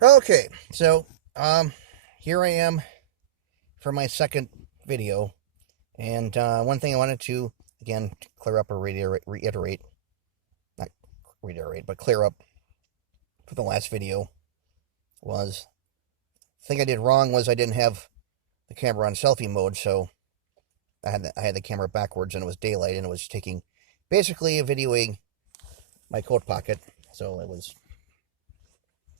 Okay, so here I am for my second video, and one thing I wanted to again clear up or reiterate, not reiterate, but clear up for the last video was the thing I did wrong was I didn't have the camera on selfie mode, so I had the camera backwards and it was daylight and it was taking basically videoing my coat pocket, so it was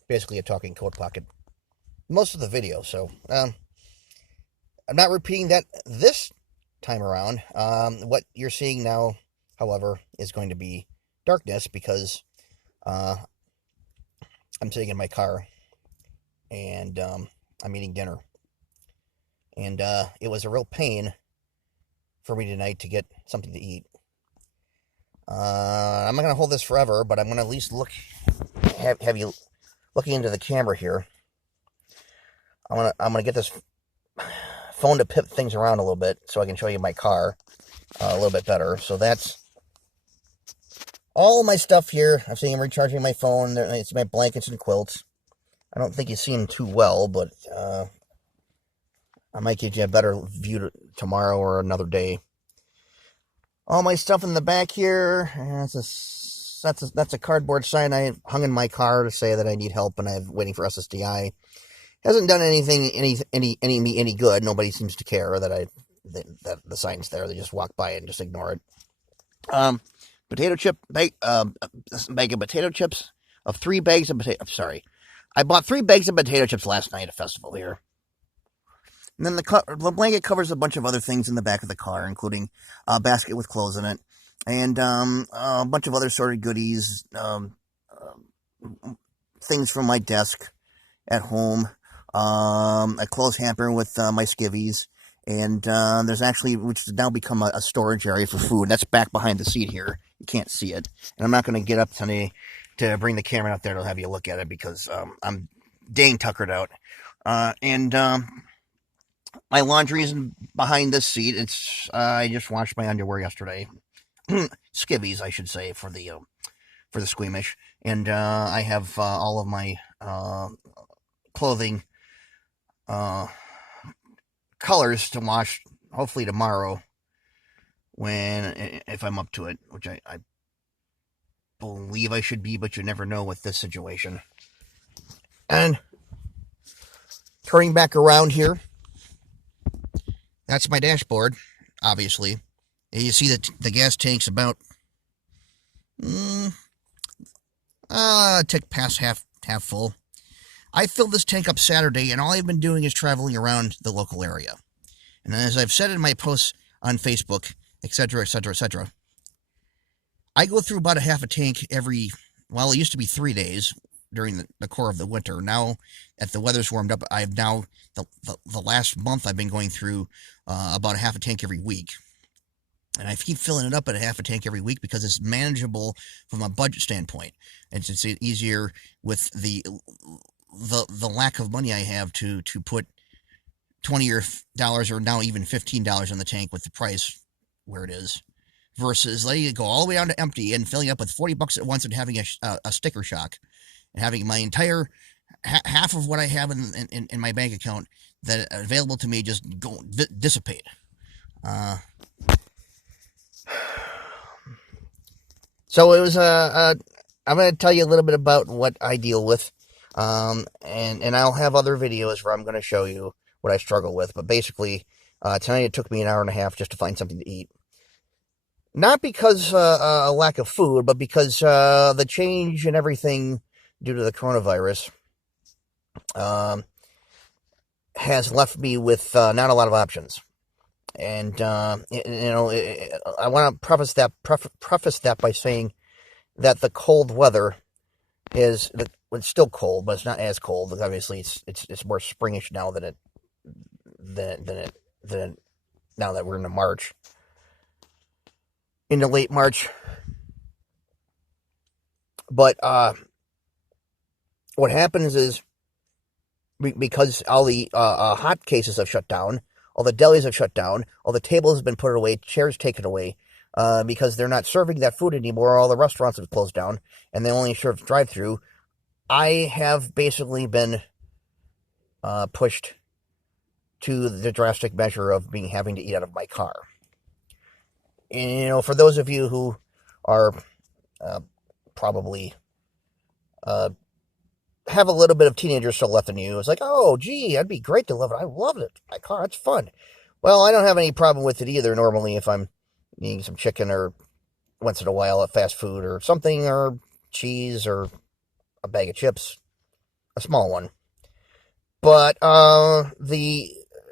basically a talking coat pocket most of the video. So I'm not repeating that this time around. What you're seeing now, however, is going to be darkness because uh, I'm sitting in my car and I'm eating dinner. And it was a real pain for me tonight to get something to eat. I'm not going to hold this forever, but I'm going to at least have you looking into the camera here. I'm gonna get this phone to pip things around a little bit so I can show you my car a little bit better. So that's all of my stuff here. I'm seeing I'm recharging my phone. It's my blankets and quilts. I don't think you see them too well, but I might give you a better view tomorrow or another day. All my stuff in the back here. That's a cardboard sign I hung in my car to say that I need help and I'm waiting for SSDI. Hasn't done anything any good. Nobody seems to care that the sign's there. They just walk by it and just ignore it. Potato chip bag of potato chips of 3 bags of potato. Sorry, I bought 3 bags of potato chips last night at a festival here. And then the blanket covers a bunch of other things in the back of the car, including a basket with clothes in it, and a bunch of other sorted goodies, things from my desk at home. A clothes hamper with my skivvies, and there's actually, which has now become a storage area for food. That's back behind the seat here. You can't see it, and I'm not going to get up today to bring the camera out there to have you look at it because I'm dang tuckered out. And my laundry is behind this seat. I just washed my underwear yesterday, skivvies, I should say, for the squeamish, and I have all of my clothing colors to wash hopefully tomorrow if I'm up to it, which I believe I should be, but you never know with this situation. And turning back around here, that's my dashboard, obviously. You see that the gas tank's about tick past half full. I filled this tank up Saturday, and all I've been doing is traveling around the local area. And as I've said in my posts on Facebook, etc., etc., etc., I go through about a half a tank every, well, it used to be 3 days during the core of the winter. Now, as the weather's warmed up, I've now, the last month, I've been going through about a half a tank every week. And I keep filling it up at a half a tank every week because it's manageable from a budget standpoint. It's easier with the lack of money I have to put $20 or now even $15 in the tank with the price where it is, versus letting it go all the way down to empty and filling up with $40 at once and having a sticker shock and having my entire half of what I have in my bank account that available to me just go dissipate. So it was I'm going to tell you a little bit about what I deal with. And I'll have other videos where I'm going to show you what I struggle with. But basically, tonight it took me an hour and a half just to find something to eat. Not because a lack of food, but because the change and everything due to the coronavirus has left me with not a lot of options. And I want to preface that by saying that the cold weather it's still cold, but it's not as cold. Obviously, it's more springish now than now that we're into March, into late March. But what happens is because all the hot cases have shut down, all the delis have shut down, all the tables have been put away, chairs taken away. Because they're not serving that food anymore, all the restaurants have closed down, and they only serve drive-through. I have basically been pushed to the drastic measure of having to eat out of my car. And, for those of you who are probably have a little bit of teenager still left in you, it's like, oh, gee, that'd be great to love it. I love it. My car, it's fun. Well, I don't have any problem with it either normally if I'm eating some chicken or once in a while at fast food or something, or cheese or a bag of chips, a small one. But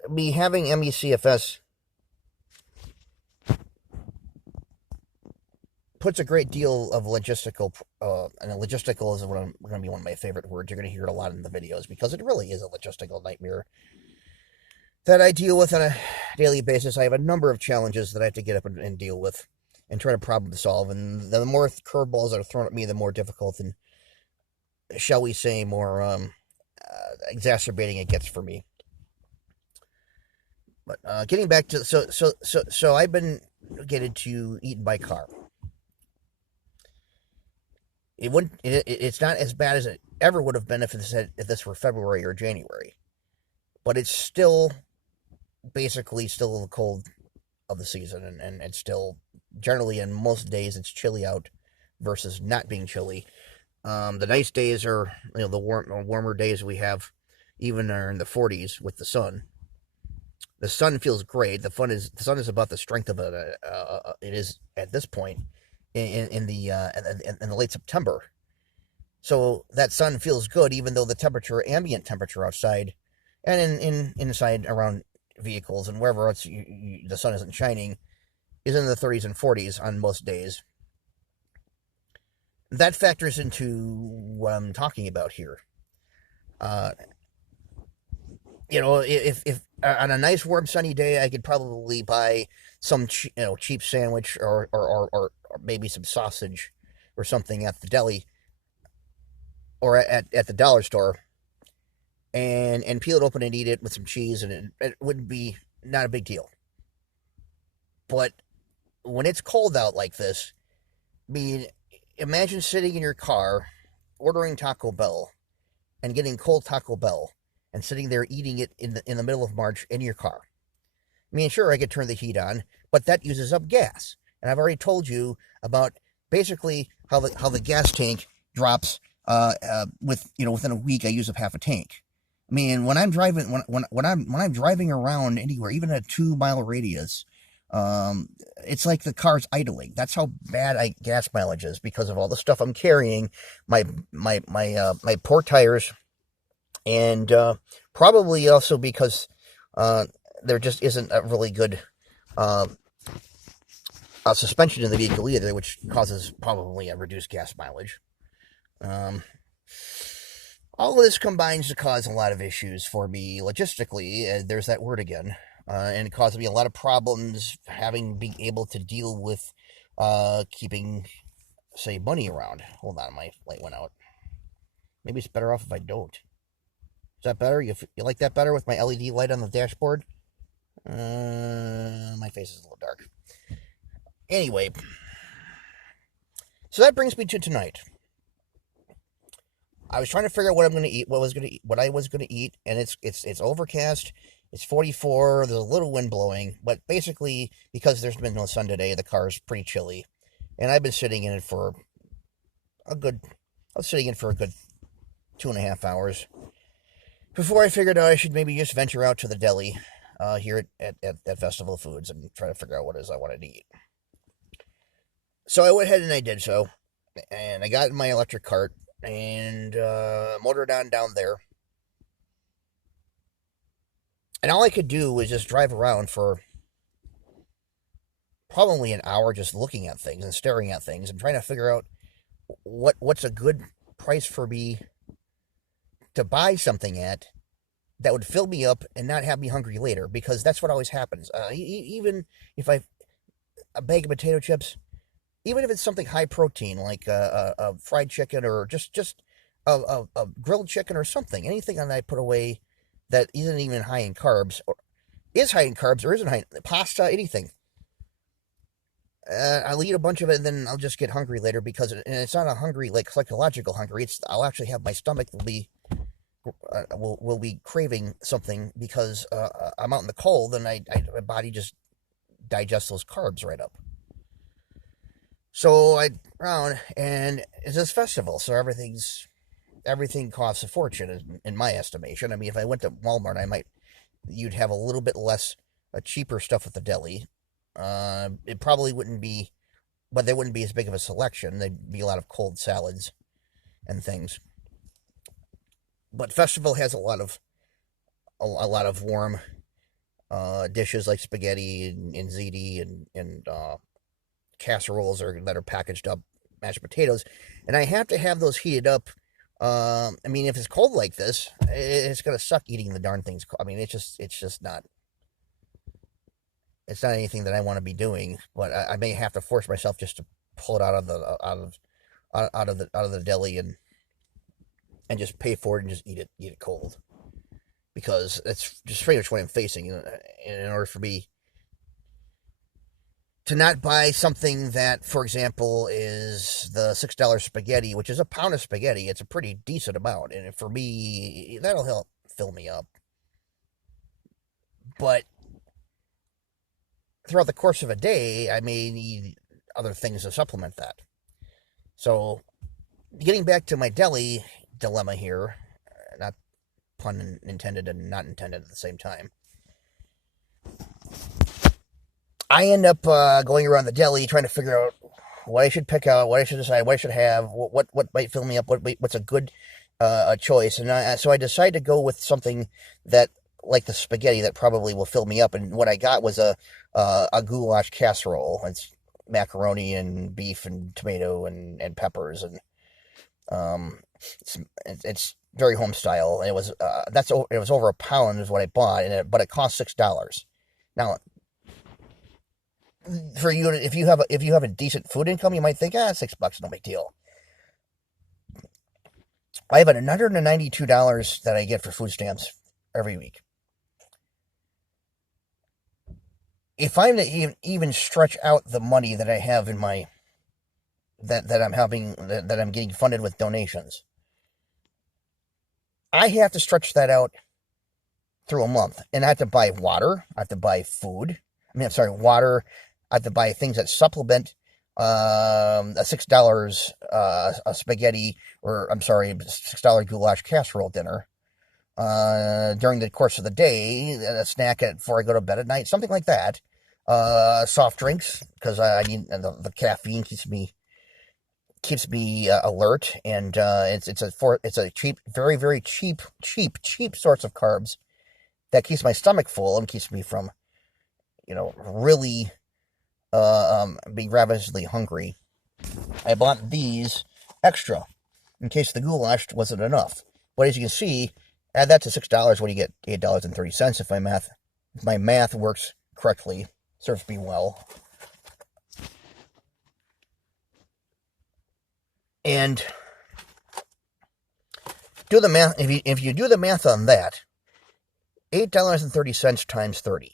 me having MECFS puts a great deal of logistical, and logistical is going to be one of my favorite words. You're going to hear it a lot in the videos because it really is a logistical nightmare that I deal with on a daily basis. I have a number of challenges that I have to get up and deal with and try to problem solve. And the more curveballs that are thrown at me, the more difficult and, shall we say, more exacerbating it gets for me. But getting back to so I've been getting to eat by car. It's not as bad as it ever would have been if this were February or January, but it's still basically still the cold of the season, and it's still generally in most days it's chilly out versus not being chilly. The nice days are the warmer days we have, even are in the 40s with the sun. The sun feels great. The sun is about the strength of it is at this point in the late September. So that sun feels good, even though the ambient temperature outside and inside around vehicles and wherever else the sun isn't shining is in the 30s and 40s on most days. That factors into what I'm talking about here. If on a nice warm sunny day, I could probably buy some cheap sandwich or maybe some sausage or something at the deli or at the dollar store and peel it open and eat it with some cheese, and it wouldn't be not a big deal. But when it's cold out like this, imagine sitting in your car ordering Taco Bell and getting cold Taco Bell and sitting there eating it in the middle of March in your car. Sure, I could turn the heat on, but that uses up gas. And I've already told you about basically how the gas tank drops within a week. I use up half a tank. When I'm driving when I'm driving around anywhere, even a 2-mile radius, it's like the car's idling. That's how bad gas mileage is because of all the stuff I'm carrying, my poor tires, and probably also because there just isn't a really good suspension in the vehicle either, which causes probably a reduced gas mileage. All of this combines to cause a lot of issues for me logistically. There's that word again. And it caused me a lot of problems being able to deal with keeping, say, money around. Hold on, my light went out. Maybe it's better off if I don't. Is that better? You like that better with my LED light on the dashboard? My face is a little dark. Anyway, so that brings me to tonight. I was trying to figure out what I'm going to eat, what I was going to eat, and it's overcast. It's 44. There's a little wind blowing, but basically because there's been no sun today, the car is pretty chilly, and I've been sitting in it for a good 2.5 hours before I figured out I should maybe just venture out to the deli here at Festival of Foods and try to figure out what it is I wanted to eat. So I went ahead and I did so, and I got in my electric cart and motored on down there. And all I could do was just drive around for probably an hour just looking at things and staring at things and trying to figure out what's a good price for me to buy something at that would fill me up and not have me hungry later, because that's what always happens. Even if a bag of potato chips, even if it's something high protein like a fried chicken or just a grilled chicken or something, anything that I put away that isn't even high in carbs, or is high in carbs, or isn't high in pasta, anything. I'll eat a bunch of it, and then I'll just get hungry later because it's not a hungry like psychological hungry. I'll actually have my stomach will be craving something because I'm out in the cold, and my body just digests those carbs right up. So I around, and it's this festival, so everything costs a fortune in my estimation. I mean, if I went to Walmart, you'd have a little bit less cheaper stuff at the deli. It probably wouldn't be, but there wouldn't be as big of a selection. There'd be a lot of cold salads and things. But festival has a lot of warm dishes like spaghetti and ziti and casseroles that are packaged up mashed potatoes, and I have to have those heated up. I mean, if it's cold like this, it's gonna suck eating the darn things. I mean, it's just not. It's not anything that I want to be doing, but I may have to force myself just to pull it out of the deli and just pay for it and just eat it cold, because that's just pretty much what I'm facing. In order for me to not buy something that, for example, is the $6 spaghetti, which is a pound of spaghetti. It's a pretty decent amount, and for me, that'll help fill me up. But throughout the course of a day, I may need other things to supplement that. So, getting back to my deli dilemma here, not pun intended and not intended at the same time. I end up going around the deli trying to figure out what I should pick out, what I should decide, what I should have, what might fill me up, what's a good choice, and so I decided to go with something that, like the spaghetti, that probably will fill me up. And what I got was a goulash casserole. It's macaroni and beef and tomato and peppers, and it's very home style. And it was over a pound is what I bought, but it cost $6. Now, for you, if you have a decent food income, you might think, $6, no big deal. I have $192 that I get for food stamps every week. If I'm to even stretch out the money that I have in my that I'm getting funded with donations, I have to stretch that out through a month, and I have to buy water. I have to buy food. I mean, I'm sorry, water. I have to buy things that supplement a $6 a spaghetti, or I'm sorry, $6 goulash casserole dinner during the course of the day, a snack before I go to bed at night, something like that. Soft drinks, because I need the caffeine keeps me alert, and it's a cheap, very very cheap source of carbs that keeps my stomach full and keeps me from really being ravenously hungry. I bought these extra in case the goulash wasn't enough. But as you can see, add that to $6, what do you get? $8.30 if my math works correctly, serves me well. And do the math. If you do the math on that, $8.30 times 30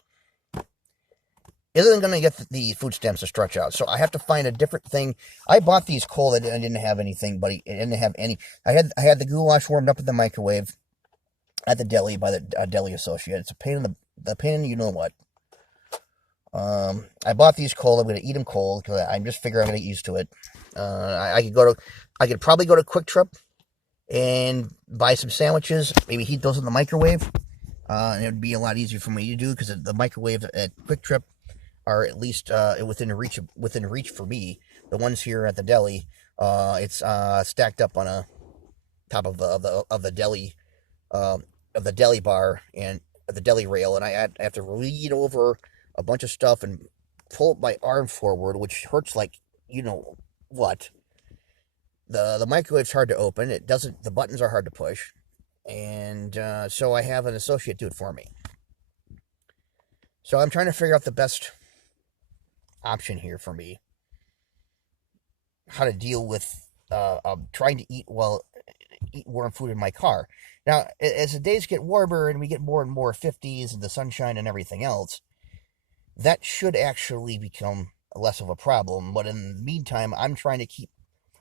isn't going to get the food stamps to stretch out. So I have to find a different thing. I bought these cold. I didn't have anything, but it didn't have any. I had the goulash warmed up in the microwave at the deli by the deli associate. It's a pain in the pain in you know what. I bought these cold. I'm going to eat them cold because I'm just figuring I'm going to get used to it. I could probably go to Quick Trip and buy some sandwiches. Maybe heat those in the microwave. And it would be a lot easier for me to do because the microwave at Quick Trip are at least within reach for me. The ones here at the deli, it's stacked up on a top of the deli bar and the deli rail, and I have to lean over a bunch of stuff and pull my arm forward, which hurts like what. The microwave's hard to open. The buttons are hard to push, and so I have an associate do it for me. So I'm trying to figure out the best option here for me, how to deal with trying to eat warm food in my car. Now, as the days get warmer and we get more and more 50s and the sunshine and everything else, that should actually become less of a problem. But in the meantime, I'm trying to keep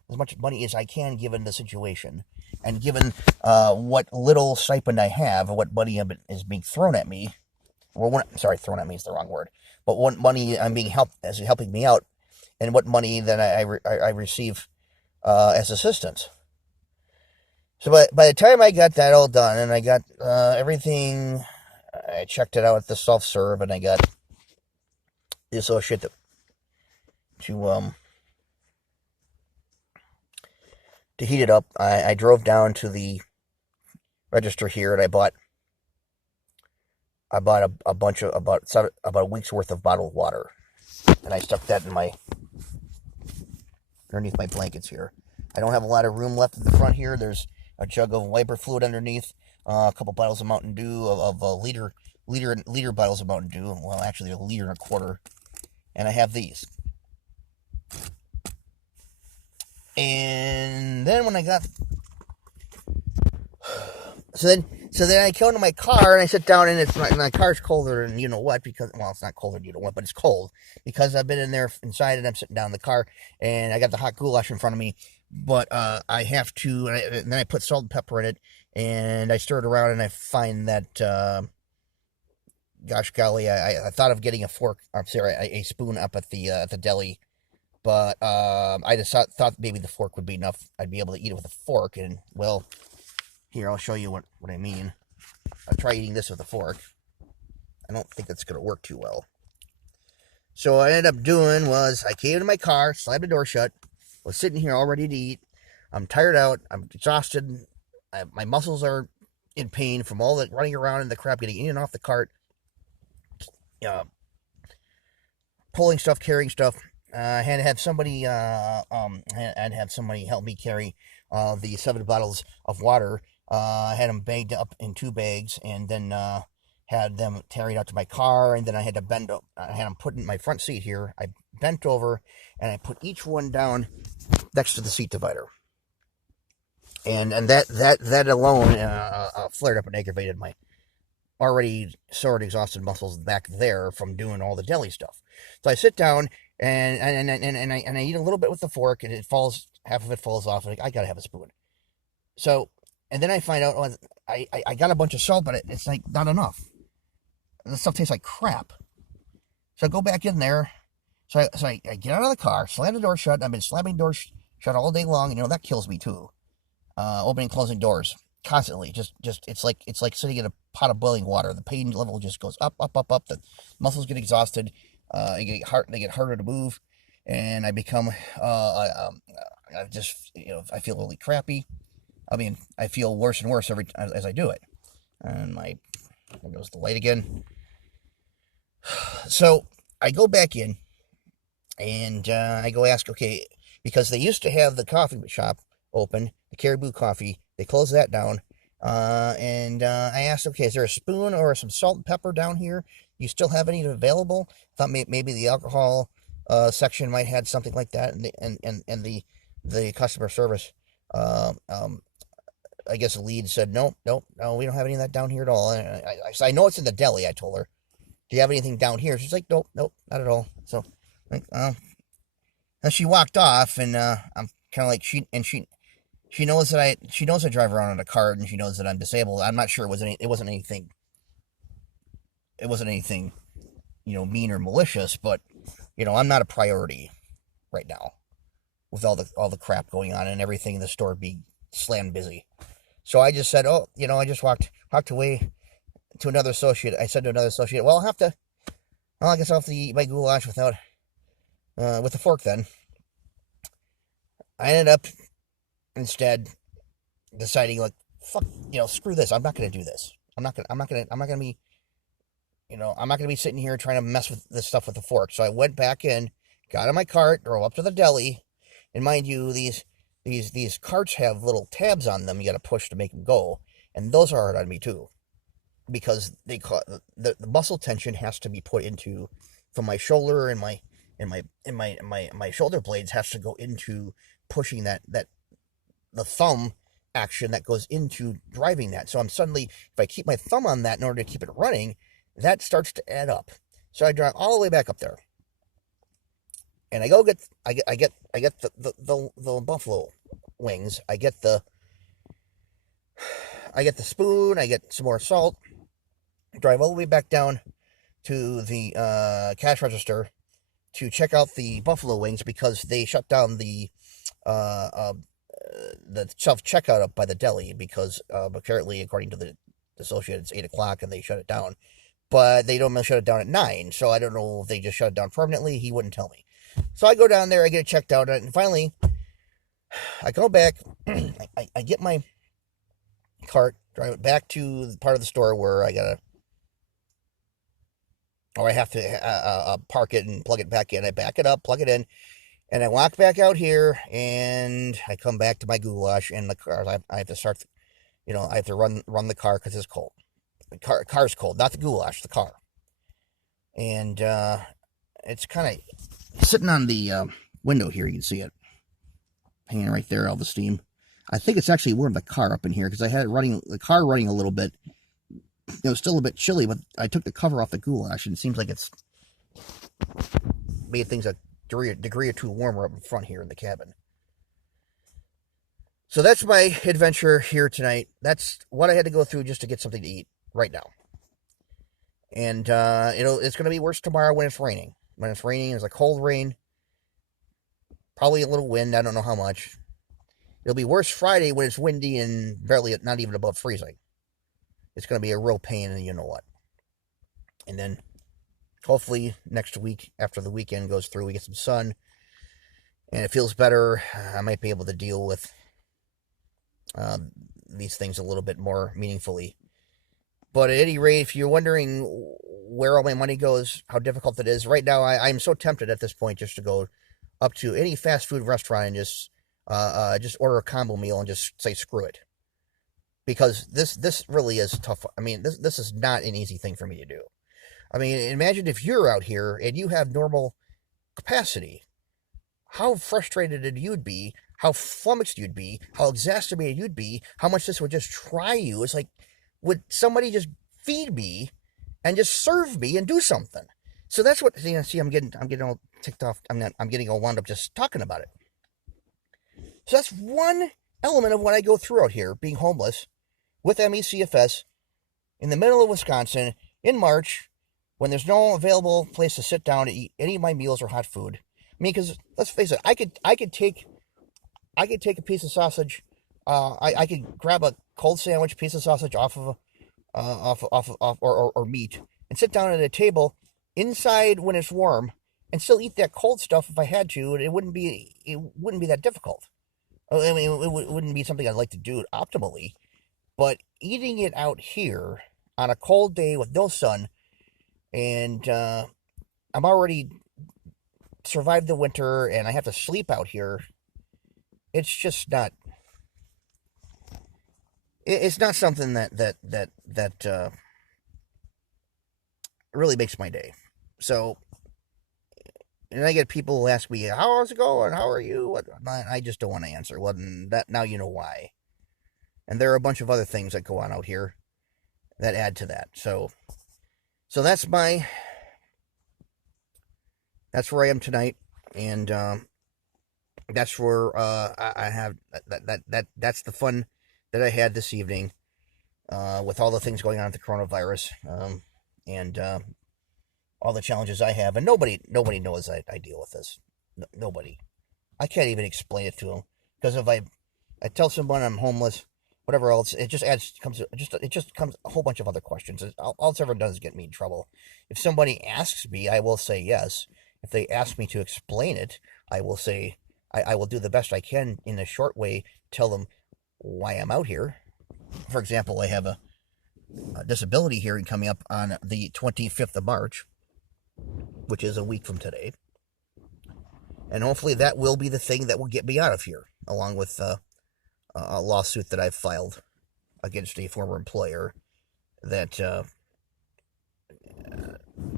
as much money as I can given the situation. And given what little stipend I have, or what money is being thrown at me, well, sorry, thrown at me is the wrong word, but what money I'm being helping me out, and what money that I receive as assistance. So by the time I got that all done, and I got everything, I checked it out at the self-serve, and I got the associate to heat it up. I drove down to the register here, and I bought a bunch of about a week's worth of bottled water, and I stuck that in underneath my blankets here. I don't have a lot of room left at the front here. There's a jug of wiper fluid underneath, a couple bottles of Mountain Dew, of liter bottles of Mountain Dew. Well, actually, a liter and a quarter, and I have these. And then when I got, so then I go into my car and I sit down, and my car's colder than you know what, because, well, it's not colder than you know what, but it's cold because I've been in there inside, and I'm sitting down in the car, and I got the hot goulash in front of me. But I have to, and then I put salt and pepper in it, and I stir it around, and I find that, gosh golly, I thought of getting a spoon up at the deli, but I just thought maybe the fork would be enough. I'd be able to eat it with a fork, and, well, here, I'll show you what I mean. I'll try eating this with a fork. I don't think it's going to work too well. So what I ended up doing was I came to my car, slammed the door shut, was sitting here all ready to eat. I'm tired out. I'm exhausted. My muscles are in pain from all the running around in the crap, getting in and off the cart, pulling stuff, carrying stuff. I had to have somebody. I'd have somebody help me carry the 7 bottles of water. I had them bagged up in 2 bags, and then had them carried out to my car, and then I had to bend up. I had them put in my front seat here. I bent over, and I put each one down next to the seat divider. And that alone flared up and aggravated my already sore and exhausted muscles back there from doing all the deli stuff. So I sit down, and I eat a little bit with the fork, and half of it falls off, and I gotta have a spoon. So, and then I find out, I got a bunch of salt, but it's like not enough. The stuff tastes like crap. So I go back in there. So I get out of the car, slam the door shut. I've been slamming doors shut all day long, and that kills me too. Opening and closing doors constantly. Just it's like sitting in a pot of boiling water. The pain level just goes up. The muscles get exhausted. They get harder to move, and I become I feel really crappy. I mean, I feel worse and worse as I do it. And there goes the light again. So I go back in, and I go ask, okay, because they used to have the coffee shop open, the Caribou Coffee. They closed that down. And I asked, okay, is there a spoon or some salt and pepper down here? You still have any available? Thought maybe the alcohol section might have something like that, and the customer service, I guess the lead said, no, we don't have any of that down here at all. And I know it's in the deli. I told her, do you have anything down here? She's like, nope, not at all. So, and she walked off, and I'm kind of like, she knows that I drive around on a cart, and she knows that I'm disabled. I'm not sure it wasn't anything, mean or malicious, but I'm not a priority right now with all the crap going on and everything in the store being slammed busy. So I just said, I just walked away to another associate. I said to another associate, I guess I'll have to eat my goulash with a fork then. I ended up instead deciding, like, fuck, screw this. I'm not going to do this. I'm not going to be sitting here trying to mess with this stuff with the fork. So I went back in, got in my cart, drove up to the deli, and mind you, these carts have little tabs on them you got to push to make them go, and those are hard on me too, because the muscle tension has to be put into from my shoulder, and my shoulder blades has to go into pushing the thumb action that goes into driving that. So I'm suddenly, if I keep my thumb on that in order to keep it running, that starts to add up. So I drive all the way back up there. and I go get the buffalo wings. I get the spoon. I get some more salt. Drive all the way back down to the cash register to check out the buffalo wings because they shut down the self checkout up by the deli because apparently, according to the Associated, it's 8 o'clock and they shut it down. But they don't shut it down at 9, so I don't know if they just shut it down permanently. He wouldn't tell me. So I go down there, I get it checked out, and finally, I go back, I get my cart, drive it back to the part of the store where I have to park it and plug it back in. I back it up, plug it in, and I walk back out here, and I come back to my goulash, and the car, I have to start, I have to run the car because it's cold. The car's cold, not the goulash, the car. And it's kind of sitting on the window here. You can see it hanging right there, all the steam. I think it's actually warmed the car up in here because I had the car running a little bit. It was still a bit chilly, but I took the cover off the goulash, and it seems like it's made things a degree or two warmer up in front here in the cabin. So that's my adventure here tonight. That's what I had to go through just to get something to eat right now. And it's going to be worse tomorrow when it's raining. When it's raining, it's a cold rain. Probably a little wind. I don't know how much. It'll be worse Friday when it's windy and barely, not even above freezing. It's going to be a real pain, and you know what. And then, hopefully, next week, after the weekend goes through, we get some sun, and it feels better. I might be able to deal with these things a little bit more meaningfully. But at any rate, if you're wondering where all my money goes, how difficult it is, right now I'm so tempted at this point just to go up to any fast food restaurant and just order a combo meal and just say screw it. Because this really is tough. I mean, this is not an easy thing for me to do. I mean, imagine if you're out here and you have normal capacity. How frustrated you'd be, how flummoxed you'd be, how exacerbated you'd be, how much this would just try you. It's like, would somebody just feed me and just serve me and do something? So that's what, see, I'm getting all ticked off. I'm getting all wound up just talking about it. So that's one element of what I go through out here, being homeless with MECFS in the middle of Wisconsin in March when there's no available place to sit down to eat any of my meals or hot food. I mean, because let's face it, I could take a piece of sausage. I could grab a cold sandwich, piece of sausage off or meat, and sit down at a table inside when it's warm, and still eat that cold stuff if I had to. And it wouldn't be that difficult. I mean, it wouldn't be something I'd like to do optimally, but eating it out here on a cold day with no sun, and I'm already survived the winter, and I have to sleep out here. It's just not. It's not something that really makes my day. So, and I get people who ask me, "How's it going? How are you?" What? I just don't want to answer. Well, that now you know why. And there are a bunch of other things that go on out here that add to that. So that's where I am tonight, and that's where I have that's the fun that I had this evening with all the things going on with the coronavirus and all the challenges I have. And nobody knows I deal with this. Nobody. I can't even explain it to them because if I tell someone I'm homeless, whatever else, it just comes a whole bunch of other questions. All it's ever done is get me in trouble. If somebody asks me, I will say yes. If they ask me to explain it, I will say I will do the best I can in a short way, tell them why I'm out here. For example, I have a disability hearing coming up on the 25th of March, which is a week from today. And hopefully that will be the thing that will get me out of here, along with a lawsuit that I've filed against a former employer that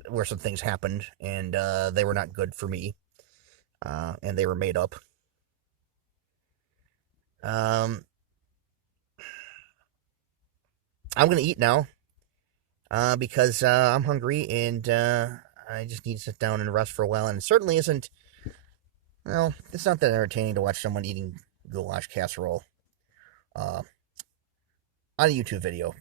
where some things happened, and they were not good for me, and they were made up. I'm going to eat now because I'm hungry, and I just need to sit down and rest for a while, and it certainly isn't Well, it's not that entertaining to watch someone eating goulash casserole on a YouTube video.